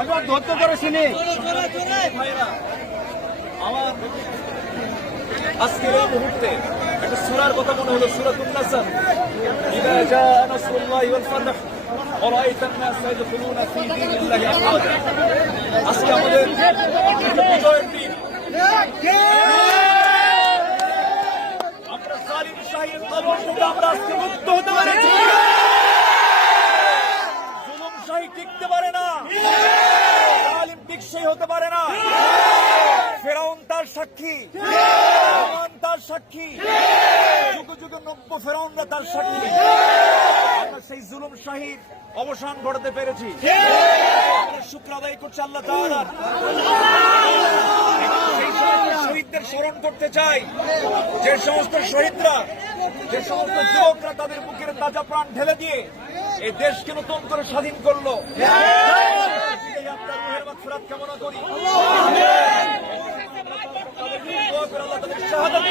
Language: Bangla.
একবার ধৈর্য করে শুনি। আমার আজকের এই মুহূর্তে একটা সূরার কথা মনে হলো, সূরাতুন নাসর। ইযা জাআ নাসরুল্লাহি ওয়াল ফাতহ ওয়া রাআইতান নাসা ইয়াদখুলুনা ফী দীনিল্লাহি আফওয়াজা। আজকে আমাদের বিজয়ের দিন। আমরা জালিম শাহীর কবর থেকে আমরা আজকে মুক্ত হতে পেরেছি। জুলুম শাহী টিকতে পারে না, জালিম টিকসই হতে পারে না। ফেরাউন তার সাক্ষী, হামান তার সাক্ষী, যুগে যুগে নব্য ফেরাউনরা তার সাক্ষী। আমরা সেই জুলুম শাহীর অবসান ঘটাতে পেরেছি। আমরা শুকর আদায় করছি আল্লাহ তাআলার। সেই সমস্ত শহীদদের স্মরণ করতে চাই, যে সমস্ত শহীদরা, যে সমস্ত যুবকরা তাদের বুকের তাজা প্রাণ ঢেলে দিয়ে এই দেশকে নতুন করে স্বাধীন করলো। আপনার রুহের মাগফিরাত কামনা করি। আল্লাহ তাদের শাহাদাত